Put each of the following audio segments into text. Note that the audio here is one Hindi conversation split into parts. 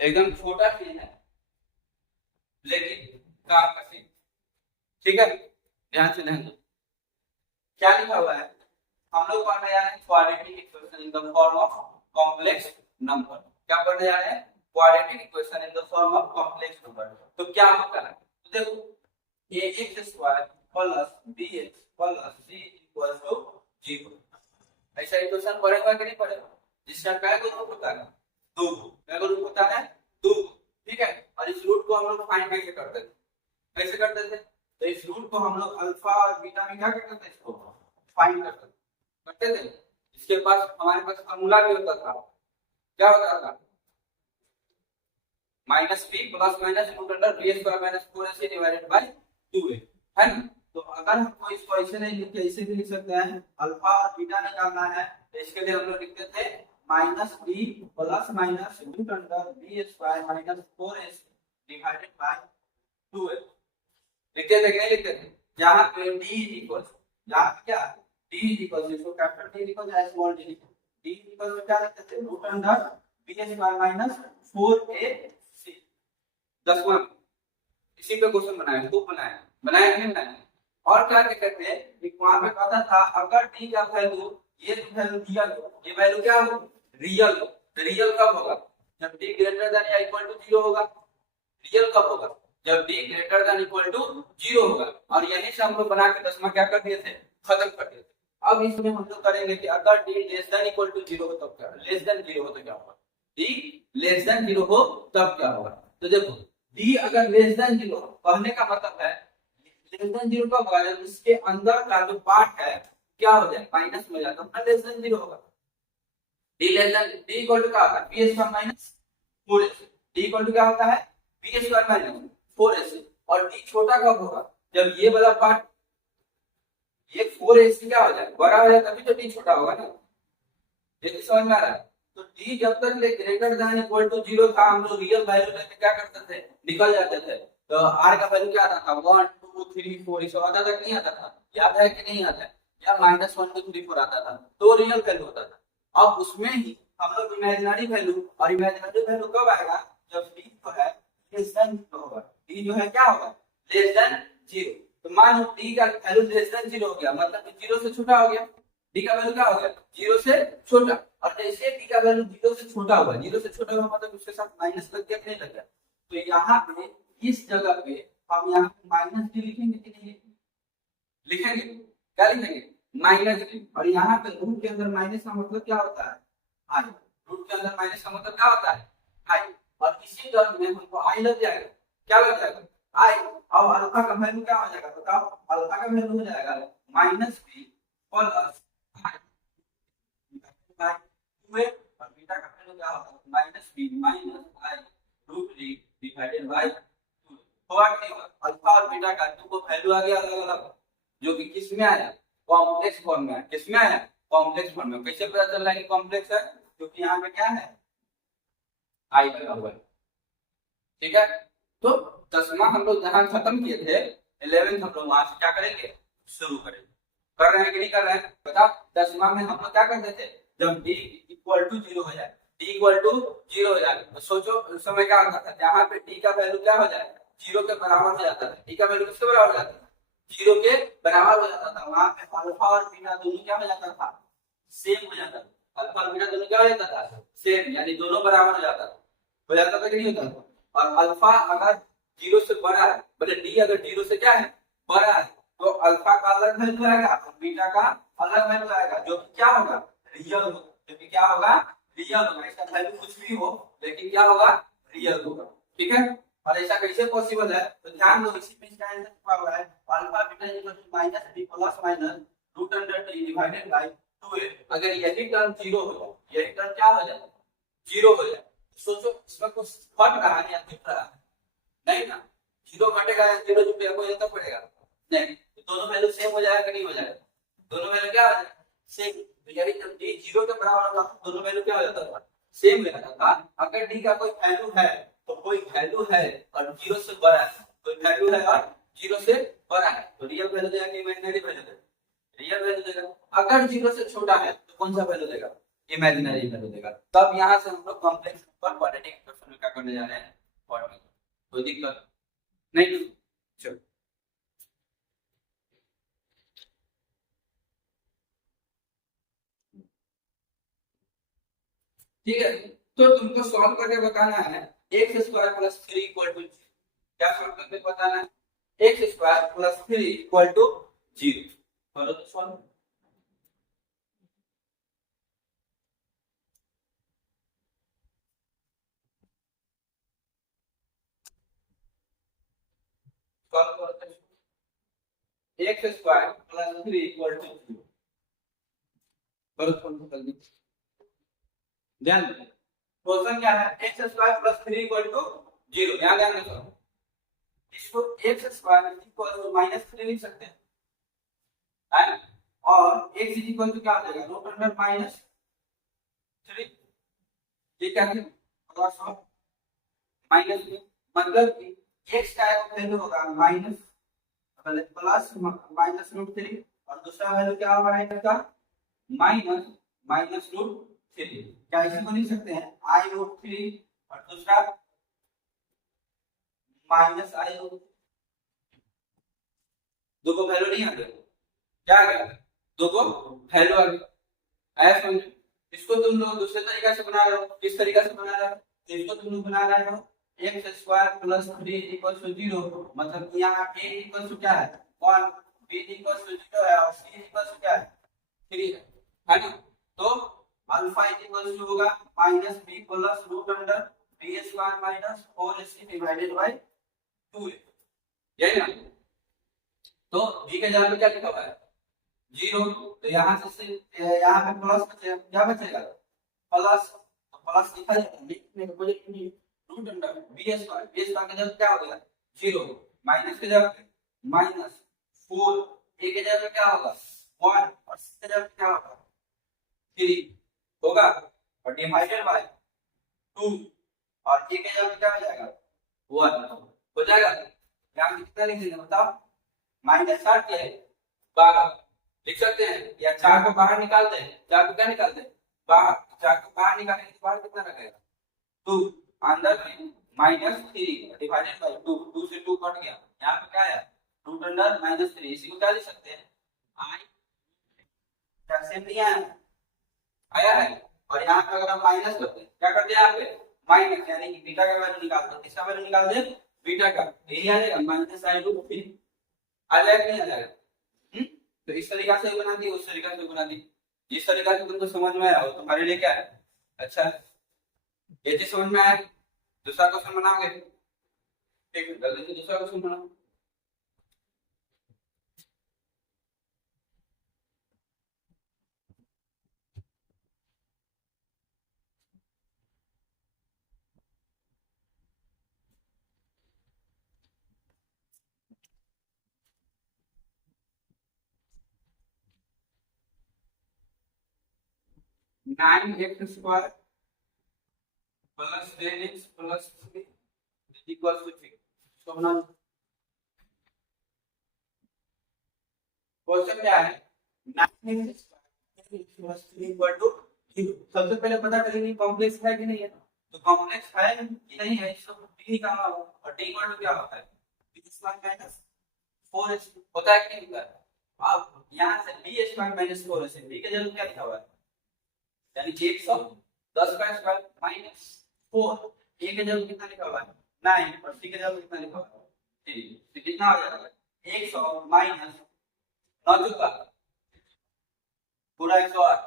एकदम छोटा चीज है लेकिन काम का चीज। ठीक है, ध्यान से ध्यान दो। क्या लिखा हुआ है, हम लोग पढ़ने जा रहे हैं quadratic equation in the form of complex number. क्या पढ़ने जा रहे हैं, quadratic equation in the form of complex number. तो क्या होता है, तो देखो ax square plus bx plus c equal to 0। ऐसा इक्वेशन पढ़ेगा कि नहीं पढ़ेगा, जिसका क्या रूट होता है, दो। क्या रूट होता है, दो। ठीक है, और इस रूट को हम लोग फाइंड कैसे करते थे, कैसे करते थे, तो इस रूट को हम लोग अल्फा और बीटा में क्या करते थे, इसको फाइंड करते थे। इसके पास हमारे पास फॉर्मूला भी होता था, क्या होता था, minus b plus minus root under b square minus 4ac divided by 2a, है ना। तो अगर हमको इसको ऐसे नहीं लिख के ऐसे भी लिख सकते हैं, अल्फा और बीटा निकालना है, तो इसके लिए हम लोग लिखते थे minus b plus minus root under b square minus 4ac divided by 2a। लिखते थे कि नहीं लिखते थे, जहां पे d इज इक्वल, जहां पे क्या d इज इक्वल, इसको कैपिटल D लिखो या स्मॉल d लिखो, d इज इक्वल क्या लिखते थे, root under b square minus 4ac। 10वां इसी पे क्वेश्चन बनाया, खूब बनाया, बनाया नहीं बनाया। और क्या कहते हैं कि वहां पे पता था अगर d का वैल्यू, ये वैल्यू रियल हो, ये वैल्यू क्या हो, रियल हो। तो रियल कब होगा, जब d ग्रेटर देन या इक्वल टू 0 होगा। रियल कब होगा, जब d greater than equal to 0 होगा। और यही से हम लोग बना के 10वां क्या कर दिए थे, खत्म कर दिए थे। अब इसमें हम लोग करेंगे कि अगर d less than equal to 0 हो तब क्या, लेस देन 0 हो तो क्या होगा, d लेस देन 0 हो तब क्या होगा। तो देखो d अगर लेस देन 0, कहने का मतलब है लेस देन 0 कब होगा, जब इसके अंदर का जो पार्ट है क्या हो जाए, माइनस में जाता है, लेस देन 0 होगा। d less than, d equal to क्या होता है, b square minus 4ac। d equal to क्या होता है, b स्क्वायर माइनस 4ac। और d छोटा कब होगा, जब ये वाला पार्ट, ये 4ac क्या हो जाए, बड़ा हो जाए, तभी तो d छोटा होगा ना। ये तो समझ में आ रहा है। तो d जब तक ग्रेटर देन इक्वल टू 0 था, हम लोग रियल वैल्यू लेके क्या करते थे, निकल जाते थे। तो r का वैल्यू क्या आता था, 1 2 3 4 इस आता तक नहीं आता था, याद है कि नहीं आता है, या -1 2 3 4 आता था, तो रियल वैल्यू होता था। अब उसमें ही हम लोग इमेजिनरी वैल्यू, और इमेजिनरी वैल्यू कब आएगा, जब d जो है लेस देन 0 होगा। d जो है क्या होगा, लेस देन 0। तो मान लो d का वैल्यू लेस देन 0 हो गया, मतलब 0 से छोटा हो गया। d का वैल्यू क्या हो गया, 0 से छोटा। और जैसे d का वैल्यू 0 से छोटा हुआ, 0 से छोटा हुआ मतलब उसके साथ माइनस लग गया कि नहीं लग गया। तो यहाँ पे इस जगह पे हम यहाँ पे माइनस d लिखेंगे कि नहीं लिखेंगे, क्या लिखेंगे, माइनस d। और यहाँ पे रूट के अंदर माइनस का मतलब क्या होता है, आई। रूट के अंदर माइनस का मतलब क्या होता है, आई। और इसी टर्म में हमको आई लग जाएगा, क्या लग जाएगा, आई। अब अल्फा का वैल्यू क्या हो जाएगा बताओ, अल्फा का वैल्यू हो जाएगा माइनस बी प्लस और बीटा का वैल्यू क्या होगा, minus b minus i root d divided by 2। होगा कि नहीं होगा, अल्फा और बीटा का तुमको वैल्यू आ गया अलग अलग, जो कि किस में आया, कॉम्प्लेक्स फॉर्म में। किस में आया, कॉम्प्लेक्स फॉर्म में। कैसे पता चल रहा है कि कॉम्प्लेक्स है, क्योंकि यहाँ पे क्या है, आई लगा हुआ है। ठीक है, तो 10वां हम लोग जहां खत्म किए थे, 11th हम लोग वहां से क्या करेंगे, शुरू करेंगे। कर रहे हैं कि नहीं कर रहे हैं बताओ। 10वां में हम लोग क्या करते थे, जब d इक्वल टू 0 हो जाए, d इक्वल टू 0 हो जाए, तो सोचो उस समय क्या होता था, जहां पे d का वैल्यू क्या हो जाए, 0 के बराबर हो जाता था। d का वैल्यू किसके बराबर हो जाता था, 0 के बराबर हो जाता था। वहां पे अल्फा और बीटा दोनों क्या हो जाता था, सेम हो जाता था। अल्फा और बीटा दोनों क्या हो जाता था, सेम, यानी दोनों बराबर हो जाता था। हो जाता था कि नहीं होता था। और अल्फा अगर 0 से बड़ा है, मतलब d अगर 0 से क्या है, बड़ा है, तो अल्फा का अलग वैल्यू आएगा और बीटा का अलग वैल्यू आएगा, जो कि क्या होगा, रियल होगा। जो कि क्या होगा, रियल होगा। इसका वैल्यू कुछ भी हो लेकिन क्या होगा, रियल होगा। ठीक है, और ऐसा कैसे पॉसिबल है, तो ध्यान दो, इसी में इसका आंसर छुपा हुआ है। Alpha beta equal to minus b plus minus root under t divided by 2a। अगर यही टर्म 0 हो जाए, यही टर्म क्या हो जाए, 0 हो जाए, सोचो इसमें कुछ फट रहा है या दिख रहा है, नहीं ना। 0 घटेगा या 0 जुटेगा, कोई अंतर पड़ेगा नहीं। तो दोनों वैल्यू सेम हो जाएगा कि नहीं हो जाएगा, दोनों वैल्यू क्या हो जाएगा, सेम। तो यदि जब d 0 के बराबर होगा, दोनों वैल्यू क्या हो जाता था, सेम हो जाता था। अगर d का कोई वैल्यू है, तो कोई वैल्यू है और 0 से बड़ा है, कोई वैल्यू है और 0 से बड़ा है, तो रियल वैल्यू देगा कि इमेजिनरी वैल्यू देगा, रियल वैल्यू देगा। अगर 0 से छोटा है तो कौन सा वैल्यू देगा, इमेजिनरी वैल्यू देगा। तब यहाँ से हम लोग कॉम्प्लेक्स और क्वाड्रेटिक इक्वेशन में क्या करने जा रहे हैं, फॉर्मूला। कोई दिक्कत नहीं। चलो ठीक है, तो तुमको सॉल्व करके बताना है x square plus three equal to, क्या सॉल्व करके बताना है, x square plus three equal to zero. करो तो सॉल्व। सॉल्व करो तो x square plus three equal to zero. करो सॉल्व जल्दी। ध्यान दो, क्वेश्चन क्या है, x square plus three equal to zero. ध्यान ध्यान से इसको x square equal to minus three लिख सकते हैं, है? और एक्स इक्वल टू क्या हो जाएगा, रूट अंडर माइनस थ्री। ये क्या है, प्लस और माइनस में, मतलब कि एक्स का एक वैल्यू होगा minus plus minus root three, और दूसरा वैल्यू क्या होगा इसका, माइनस माइनस रूट थ्री। क्या इसी को लिख सकते हैं आई रूट थ्री, और दूसरा माइनस आई रूट। दो को वैल्यू नहीं आ गया, क्या आ गया, दो को वैल्यू आ गया। ऐसा समझो, इसको तुम लोग दूसरे तरीका से बना रहे हो। किस तरीका से बना रहे हो, तो इसको तुम लोग बना रहे हो x square plus three equal to zero, मतलब यहाँ a इक्वल टू क्या है, one, b equal to zero है, और c इक्वल टू क्या है, थ्री है ना। तो अल्फा इक्वल टू होगा minus b plus root under b square minus 4ac divided by 2a, यही ना। तो b के जगह पे क्या लिखा हुआ है, जीरो। तो यहाँ से यहाँ पे प्लस बचेगा, क्या बचेगा, प्लस। तो प्लस लिखा जाएगा रूट अंडर बी स्क्वायर की जगह क्या हो गया, जीरो। माइनस की जगह माइनस फोर, ए की जगह क्या होगा वन, और सी की जगह क्या होगा थ्री होगा, और डिवाइडेड बाय टू, और ए की जगह क्या हो जाएगा वन हो जाएगा। यहाँ कितना लिख देंगे बताओ, माइनस 7 है 12 लिख सकते हैं, या 4 को बाहर निकालते हैं, 4 को क्या निकालते हैं बाहर, 4 को बाहर निकालेंगे तो बाहर कितना रहेगा 2, अंदर में minus three divided by two, two से टू कट गया, यहाँ पे क्या है रूट अंडर माइनस थ्री। इसी को क्या लिख सकते हैं आई, क्या सेम नहीं आया है। और यहाँ पे अगर हम माइनस करते हैं, क्या करते हैं यहाँ पे माइनस, यानी कि बीटा का वैल्यू निकालते हैं, किसका वैल्यू निकालते हैं बीटा का, यही आ जाएगा माइनस आई रूट थ्री, आ जाएगा नहीं आ जाएगा। तो इस तरीका से बना दी, उस तरीका से बना दी, जिस तरीका से तुमको समझ में आया हो तुम्हारे लिए क्या है अच्छा है। ये चीज समझ में आया, दूसरा क्वेश्चन बनाओगे, ठीक है जल्दी से दूसरा क्वेश्चन बनाओ। Nine x square plus 10x plus 3 equal to 3। तो बना क्वेश्चन क्या है, 9x प्लस 3 इक्वल टू 0। सबसे पहले पता करेंगे कॉम्प्लेक्स है कि नहीं है, तो कॉम्प्लेक्स है कि नहीं है, इसको d निकालना होगा, और d इक्वल टू क्या होता है b स्क्वायर माइनस 4h होता है कि नहीं होता है। अब यहां से b square minus 4h, b के जगह क्या लिखा हुआ है, यानी 110 का स्क्वायर माइनस 4, a के जगह कितना लिखा हुआ है 9, और c के जगह कितना लिखा हुआ है 3, तो कितना हो जाएगा 100 माइनस 9 का पूरा 108,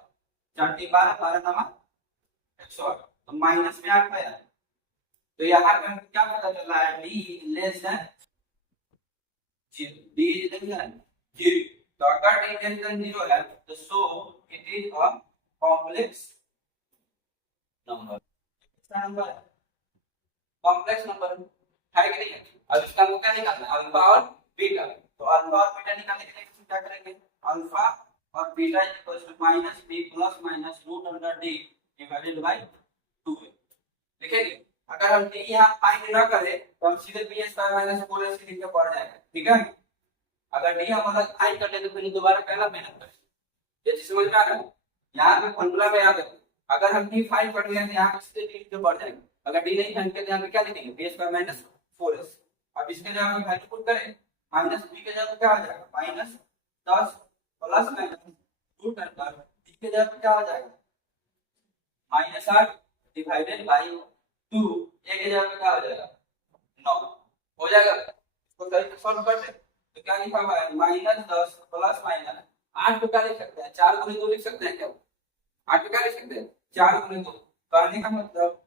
4 के 12, 12 नमा 108, तो माइनस में 8 आया। तो यहाँ पे हमको क्या पता चल रहा है, d less then 0, d less then 0। तो अगर d लेस देन 0 है तो so it is a complex number. कितना नंबर है, कॉम्प्लेक्स नंबर है कि नहीं है। अब इसका हमको क्या निकालना है, अल्फा और बीटा। तो अल्फा और बीटा निकालने के लिए क्या करेंगे, अल्फा और beta equals to minus b plus minus root under d divided by 2 लिखेंगे। अगर हम d यहां फाइंड ना करें तो हम सीधे b स्क्वायर माइनस 4ac लिख के पढ़ जाएंगे, ठीक है। अगर d हम अलग फाइंड कर ले तो फिर दोबारा पहला मेहनत करें, ये चीज समझ में आ रहा है। यहां पे फॉर्मूला में याद रखो, अगर हम d फाइंड कर लें तो यहां पे सीधे d लिख के पढ़ जाएंगे, अगर डी नहीं था इनके यहाँ पे क्या लिखेंगे बी स्क्वायर माइनस 4s। अब इसके जगह हम वैल्यू पुट करें माइनस बी के जगह क्या आ जाएगा minus 10 plus minus root under d के जगह क्या आ जाएगा माइनस 8 डिवाइडेड बाई 2 ए के जगह क्या आ जाएगा 9 हो जाएगा। इसको सही से सॉल्व कर दे तो क्या लिखा हुआ है माइनस 10 प्लस माइनस 8 को क्या लिख सकते हैं 4 गुणे 2 लिख सकते हैं क्या 8 को क्या लिख सकते हैं 4 गुणे 2 करने का मतलब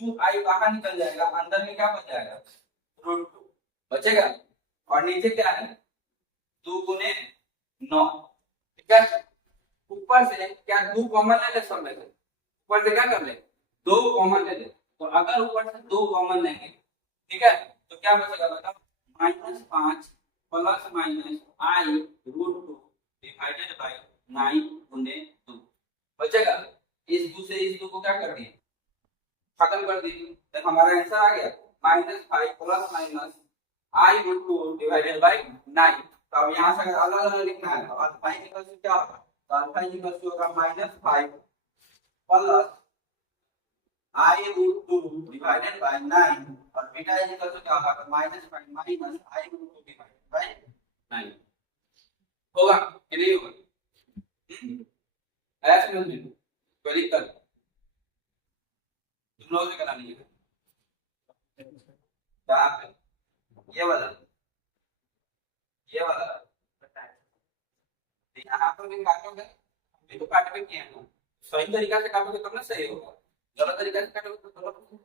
2i बाहर निकल जाएगा अंदर में क्या बच जाएगा रूट 2 बचेगा और नीचे क्या है 2 गुने 9 ठीक है। ऊपर से क्या 2 कॉमन ले ले सब में से ऊपर से क्या कर ले 2 कॉमन ले ले तो अगर ऊपर से 2 कॉमन लेंगे ठीक है तो क्या बचेगा बताओ minus 5 plus minus i root 2 divided by 9 गुने 2 बचेगा। इस 2 से इस 2 को क्या कर दिए खत्म कर दीजिए तो हमारा आंसर आ गया minus 5 plus minus i root 2 divided by 9। तो अब यहाँ से अगर अलग अलग लिखना है तो अल्फा इक्वल टू क्या होगा तो अल्फा इक्वल टू होगा minus 5 plus i root 2 divided by 9 और बीटा इक्वल टू क्या होगा minus 5 minus i root 2 divided by 9 होगा कि नहीं होगा ऐसे समझ में कोई दिक्कत तुम लोग से करा नहीं है ये वाला यहाँ पर भी काटोगे ये तो काट के किए हैं सही तरीका से काटोगे तब ना सही होगा गलत तरीका से काटोगे तो गलत होगा।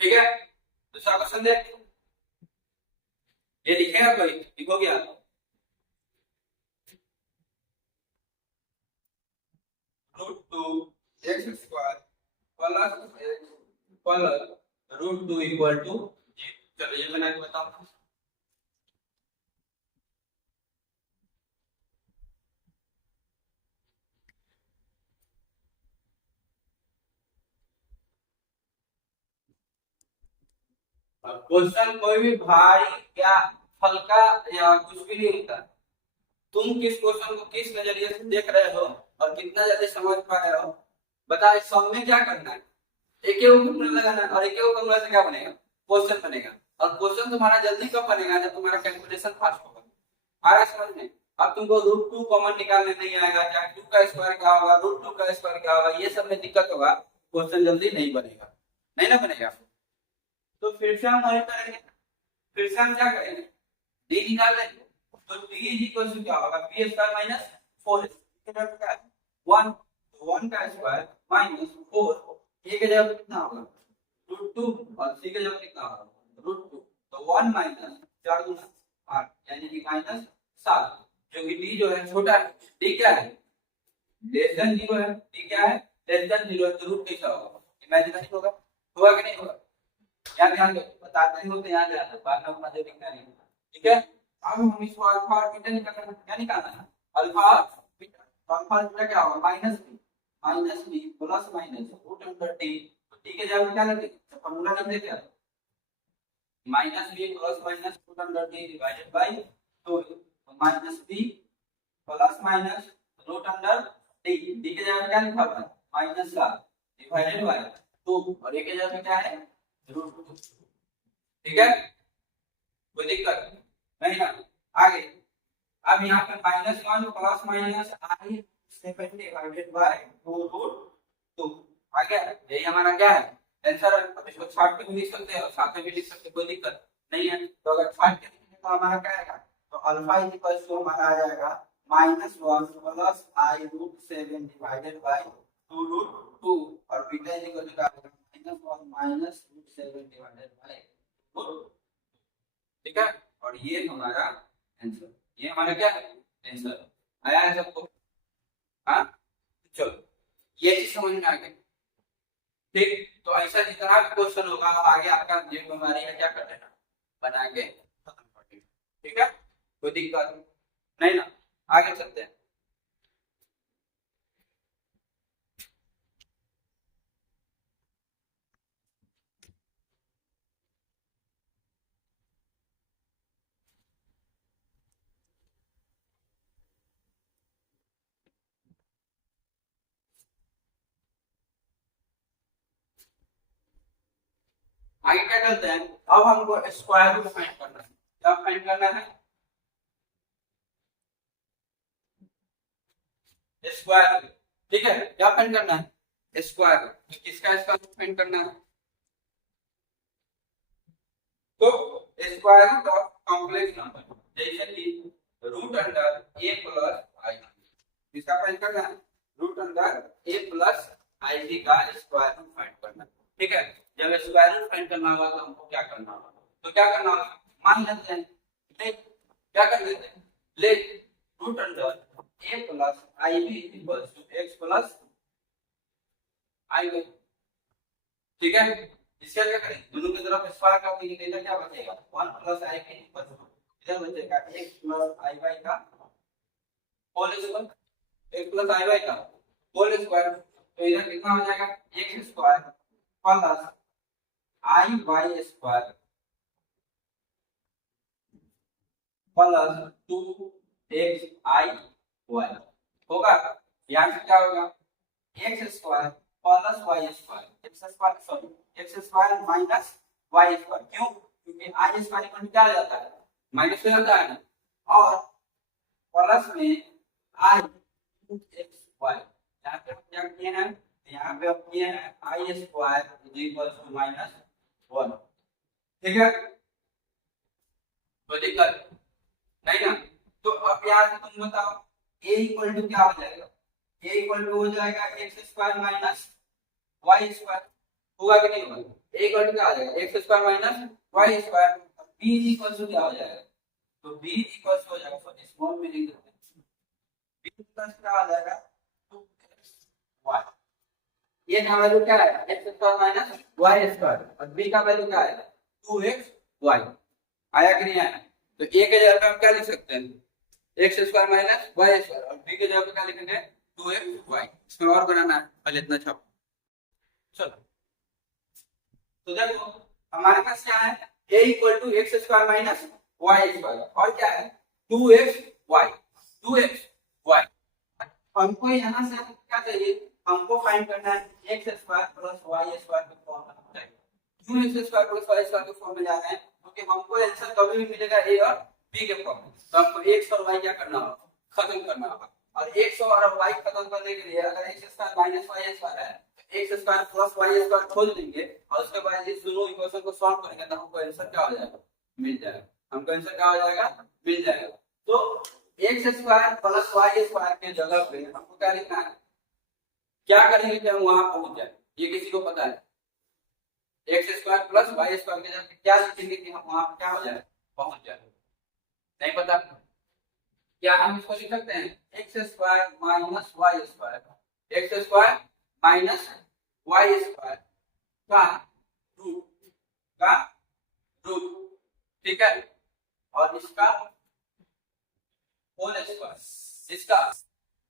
ठीक है दूसरा क्वेश्चन देख ये लिखेगा कोई लिखो क्या root 2 x square plus root 2 equal to चलो ये बना के बताओ क्वेश्चन कोई भी भारी या हल्का या कुछ भी नहीं होता तुम किस क्वेश्चन को किस नजरिए से देख रहे हो और कितना ज्यादा समझ पा रहे हो बता इस सब में क्या करना है एक एक फॉर्मूला लगाना है और एक एक फॉर्मूला से क्या बनेगा क्वेश्चन बनेगा और क्वेश्चन तुम्हारा जल्दी कब बनेगा जब तुम्हारा कैलकुलेशन फास्ट होगा आ रहा है समझ में। अब तुमको रूट 2 कॉमन निकालने नहीं आएगा क्या 2 का स्क्वायर क्या होगा रूट 2 का स्क्वायर क्या होगा ये सब में दिक्कत होगा क्वेश्चन जल्दी नहीं बनेगा नहीं ना बनेगा। तो फिर से हम वही करेंगे फिर से हम क्या करेंगे डी निकाल लेंगे तो डी इज इक्वल टू क्या होगा बी स्क्वायर माइनस 4 क्या है 1 तो 1 का स्क्वायर माइनस 4 ए के जगह कितना होगा रूट 2 और सी के जगह कितना होगा रूट 2 तो 1 माइनस 4 गुना 8 यानी कि माइनस 7 जो कि डी जो है छोटा है डी क्या है लेस देन 0 है डी क्या है लेस देन 0 है तो रूट कैसा होगा इमेजिनरी होगा होगा कि नहीं होगा यहाँ ध्यान दो बताते ही होते यहाँ ध्यान दो बाद में अपना जो लिखना नहीं ठीक है। अब हम इसको अल्फा और बीटा निकालना है क्या निकालना है अल्फा बीटा तो अल्फा बीटा क्या होगा minus b plus minus root under t तो टी के जगह क्या लिखेंगे तो फॉर्मूला लिख दे क्या minus b plus minus root under t divided by 2 तो minus b plus minus root under t t के जगह क्या लिखा हुआ है माइनस 7 डिवाइडेड बाय 2 और ए के जगह क्या है रूट 2 ठीक है कोई दिक्कत नहीं ना आगे। अब यहाँ पे minus 1 plus minus i second divided by 2 root 2 आ गया यही हमारा क्या है आंसर। अब इसको छाट के भी लिख सकते हैं और साथ में भी लिख सकते हैं कोई दिक्कत नहीं है। तो अगर छाट के लिखेंगे तो हमारा क्या आएगा तो अल्फा इक्वल टू हमारा आ जाएगा -1 plus i root 7 divided by 2 root 2 और बीटा इक्वल टू क्या आएगा -1 माइनस रूट 7 डिवाइडेड बाय ठीक है और ये हमारा आंसर ये हमारा क्या है आंसर आया है सबको हाँ चलो ये चीज समझ में आ गई ठीक। तो ऐसा जितना भी क्वेश्चन होगा आगे आपका जो बीमारी है क्या कर देना बना के खत्म कर देना ठीक है कोई दिक्कत नहीं ना आगे चलते हैं। आगे क्या करते हैं, अब हमको स्क्वायर रूट फाइंड करना है। क्या फाइंड करना है? Square root. ठीक है, क्या फाइंड करना है? Square root. तो किसका स्क्वायर रूट फाइंड करना है? तो square root of complex number, जैसे कि root under a plus i, किसका फाइंड करना है? Root under a plus i c का स्क्वायर रूट फाइंड करना है। ठीक है, जब स्क्वायर रूट फाइंड करना होगा तो हमको क्या करना होगा? तो क्या करना होगा, मान लेते हैं, ले क्या कर लेते हैं, ले root under a plus i b equals to x plus i b. ठीक है, इसका क्या करें, दोनों की तरफ स्क्वायर कर देंगे, इधर क्या बचेगा 1 plus i b equals to, इधर बचेगा x प्लस आई बाई का whole square, x plus i y का होल स्क्वायर। तो इधर कितना हो जाएगा, x square plus i y square plus 2 xi y होगा। यहाँ से क्या होगा, x square plus y square, x square sorry x square minus y square. क्यों? क्योंकि i स्क्वायर इक्वल क्या हो जाता है, माइनस हो जाता है ना, और प्लस में i x y, यहाँ पे क्या किए हैं, यहाँ पे अब किए हैं i square is equal to minus 1। ठीक है, तो दिक्कत नहीं ना। तो अब यहाँ से तुम बताओ a इक्वल टू क्या हो जाएगा, a इक्वल टू हो जाएगा x square minus y square, होगा कि नहीं होगा? a इक्वल टू क्या हो जाएगा, x square minus y square. b equal to क्या हो जाएगा, तो b इक्वल हो जाएगा, सॉरी स्मॉल में लिख देते हैं, b प्लस क्या हो जाएगा 2xy। ये का वैल्यू क्या है, x square minus y square, और b का वैल्यू क्या है 2xy। आया कि नहीं आया? तो a के जगह पे हम क्या लिख सकते हैं, x square minus y square, और b के जगह पे क्या लिखेंगे 2xy। इसमें और बनाना है, पहले इतना छाप। चलो, तो देखो हमारे पास क्या है, a equal to x square minus y square, और क्या है 2xy, 2xy। हमको यहाँ से क्या चाहिए, हमको फाइंड करना है x square plus Y square के फॉर्म में चाहिए। क्यों x square plus Y square के फॉर्म में जाना है, क्योंकि हमको आंसर कभी भी मिलेगा ए और बी के फॉर्म में। तो हमको एक्स और वाई क्या करना होगा, खत्म करना होगा। और एक्स और वाई खत्म करने के लिए अगर x square minus y square है, x square plus Y square खोज लेंगे, और उसके बाद इस दोनों इक्वेशन को सॉल्व करेंगे तो हमको आंसर क्या हो जाएगा, मिल जाएगा। हमको आंसर क्या हो जाएगा, मिल जाएगा। तो x square plus Y square के जगह पे हमको क्या लिखना है, क्या करेंगे कि हम वहां पहुंच जाए, ये किसी को पता है? X square plus Y square के जगह क्या लिखेंगे कि हम वहां क्या हो जाए, पहुंच जाए? नहीं पता, क्या हम इसको लिख सकते हैं x square minus y square, x square minus y square का रूट, ठीक है, और इसका होल स्क्वायर, इसका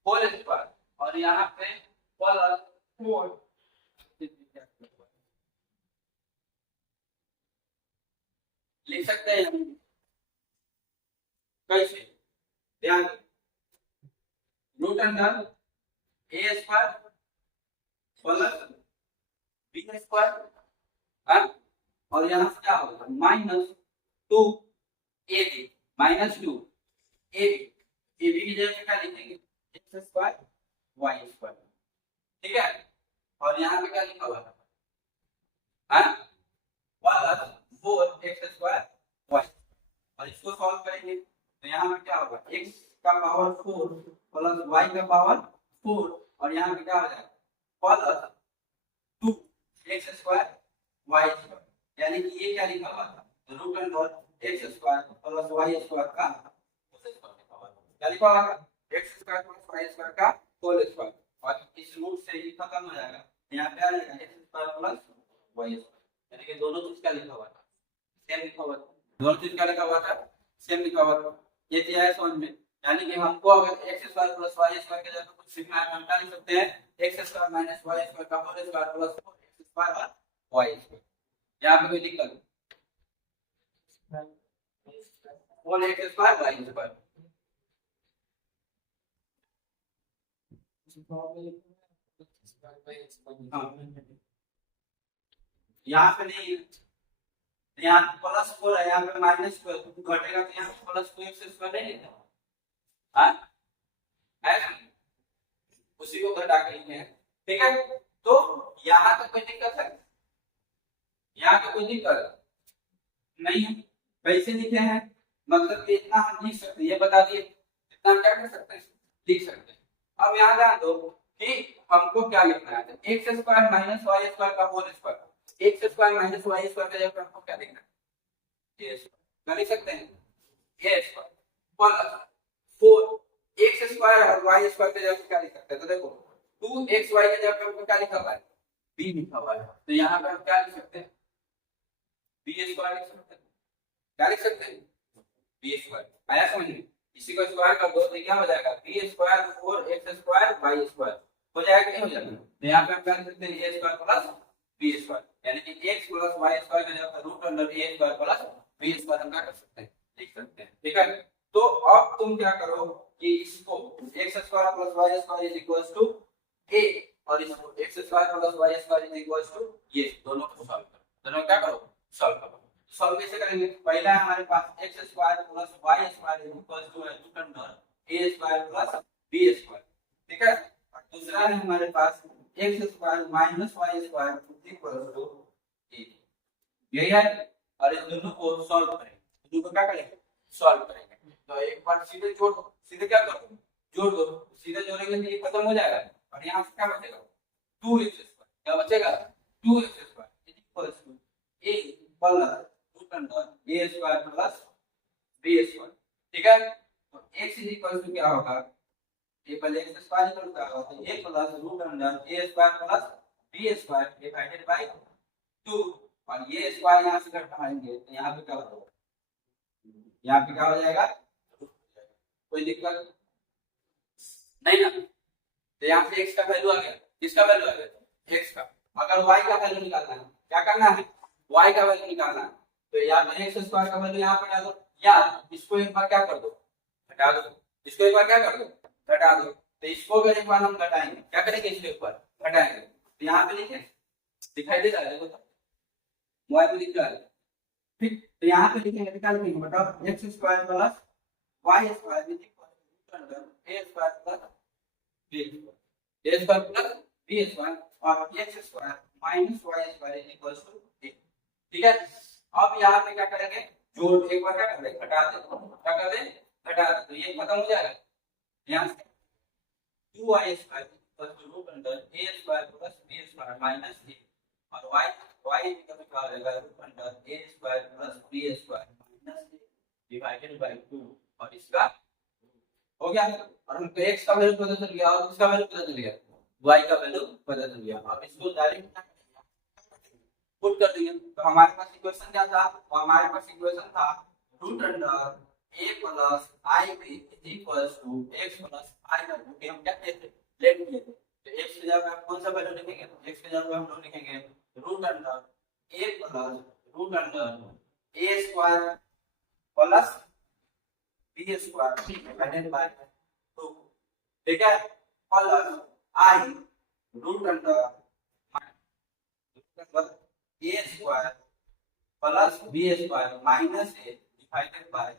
होल स्क्वायर, और यहाँ पे प्लस 4 लिख सकते हैं हम। कैसे, ध्यान root under a square plus b square, और यहाँ से क्या होगा minus 2 a b, minus 2 a b की जगह क्या लिखेंगे एक्स स्क्वायर वाई स्क्वायर। ठीक है, और यहाँ पे क्या लिखा हुआ है प्लस 4x स्क्वायर वाई, और इसको सॉल्व करेंगे तो यहाँ पे क्या होगा x का पावर 4 प्लस y का पावर 4, और यहाँ पे क्या हो जाएगा plus 2x square Y square. यानी कि ये क्या लिखा हुआ था, root under x square plus y square का क्या लिखा हुआ है, x square plus y square का होल स्क्वायर, और इस रूट से ही खत्म हो जाएगा। यहाँ पे आ जाएगा x square plus y square, यानी कि दोनों चीज क्या लिखा हुआ था, सेम लिखा हुआ था। दोनों चीज क्या लिखा हुआ था, सेम लिखा हुआ था। ये दिया है समझ में, यानी कि हमको अगर x square plus y square के जगह कुछ लिखना है, हम क्या लिख सकते हैं x square minus y square का whole square plus 4x square और y स्क्वायर। यहाँ पे कोई दिक्कत whole x square y square, यहाँ पे नहीं यहाँ प्लस 4 है, यहाँ पे माइनस घटेगा तो यहाँ प्लस 2 एक्स स्क्वायर नहीं लिखा। हाँ उसी को घटा के लिखे हैं, ठीक है। तो यहाँ तो कोई दिक्कत है, यहाँ तो कोई दिक्कत नहीं है, कैसे लिखे हैं मतलब कि इतना हम लिख सकते हैं, ये बता दिए इतना हम क्या कर सकते हैं, लिख सकते हैं। अब यहाँ ध्यान दो कि हमको क्या लिखना है, x square minus y square का whole square, x square minus y square का जगह हमको क्या लिखना है, ए स्क्वायर क्या लिख सकते हैं, ए स्क्वायर प्लस 4 एक्स स्क्वायर और वाई स्क्वायर के जगह क्या लिख सकते हैं, तो देखो 2xy के जगह हमको क्या लिखा हुआ है, b लिखा हुआ है, तो यहाँ पे हम क्या लिख सकते हैं, b स्क्वायर लिख सकते हैं, क्या लिख सकते हैं, बी स्क्वायर। आया समझ में, इसी को स्क्वायर कर दो तो क्या हो जाएगा, B square 4x square Y square हो जाएगा, नहीं हो जाएगा, तो यहाँ पे हम क्या लिख सकते हैं, ए स्क्वायर प्लस बी स्क्वायर, यानी कि x प्लस वाई स्क्वायर का जगह root under a square plus b square हम क्या कर सकते हैं, लिख सकते हैं, ठीक है। तो अब तुम क्या करो कि इसको x square plus Y square is equals to a और इसको x square plus Y square is equals to ये दोनों को सॉल्व करो, दोनों क्या करो सॉल्व करो। सॉल्व कैसे करेंगे, पहला हमारे पास x square plus y square is equals to root under a square plus b square, ठीक है। और दूसरा है हमारे पास x square minus y square is equals to a, यही है। और इन दोनों को सॉल्व करेंगे, दोनों को क्या करेंगे सॉल्व करेंगे, तो एक बार सीधे जोड़ दो, सीधे क्या करो जोड़ दो, सीधे जोड़ेंगे तो ये खत्म हो जाएगा और यहाँ से क्या बचेगा 2x स्क्वायर, क्या बचेगा 2x square is equals to a plus root under a square plus b square, ठीक है। तो x इज इक्वल्स टू क्या होगा, a plus x square equal क्या होगा, तो a plus root under a square plus b square divided by 2, और ये स्क्वायर यहाँ से घटाएंगे तो यहाँ पे क्या होगा, यहाँ पे क्या हो जाएगा, कोई दिक्कत नहीं ना, तो यहाँ से x का वैल्यू आ गया, किसका वैल्यू आ गया x का। अगर y का वैल्यू निकालना है, क्या करना है y का वैल्यू निकालना है, तो या तो x स्क्वायर का वैल्यू यहाँ पे डाल दो, या इसको एक बार क्या कर दो घटा दो, इसको एक बार क्या कर दो घटा दो, तो इसको अगर एक बार हम घटाएंगे क्या करेंगे, इसको एक बार घटाएंगे तो यहाँ पे लिखे दिखाई दे रहा है, देखो y पे लिख रहा है, ठीक। तो यहाँ पे लिखेंगे क्या लिखेंगे, बताओ x square plus y square is equal to under a square plus b square, a square plus b square और x square minus y square is equal to a, ठीक है। अब यहाँ पे क्या करेंगे, जोड़ एक बार क्या कर दे घटा दे, क्या कर दे घटा दे, तो ये खत्म हो जाएगा, यहाँ से 2y square equal to root under a square plus b square minus a, और y का क्या हो जाएगा root under a square plus b square minus a divided by 2, और इसका हो गया। और हमको x का वैल्यू पता चल गया और इसका वैल्यू पता चल गया, y का वैल्यू पता चल गया, अब इसको डायरेक्ट पुट कर देंगे, तो हमारे पास इक्वेशन क्या था, हमारे पास इक्वेशन था root under a plus ib is equals to x plus i का हम क्या कहते लेट लिए थे, तो x की जगह हम कौन सा वैल्यू लिखेंगे, तो x की जगह हम लोग लिखेंगे root under a plus root under a square plus b square divided by 2, ठीक है, plus i root under a square plus b square minus a divided bye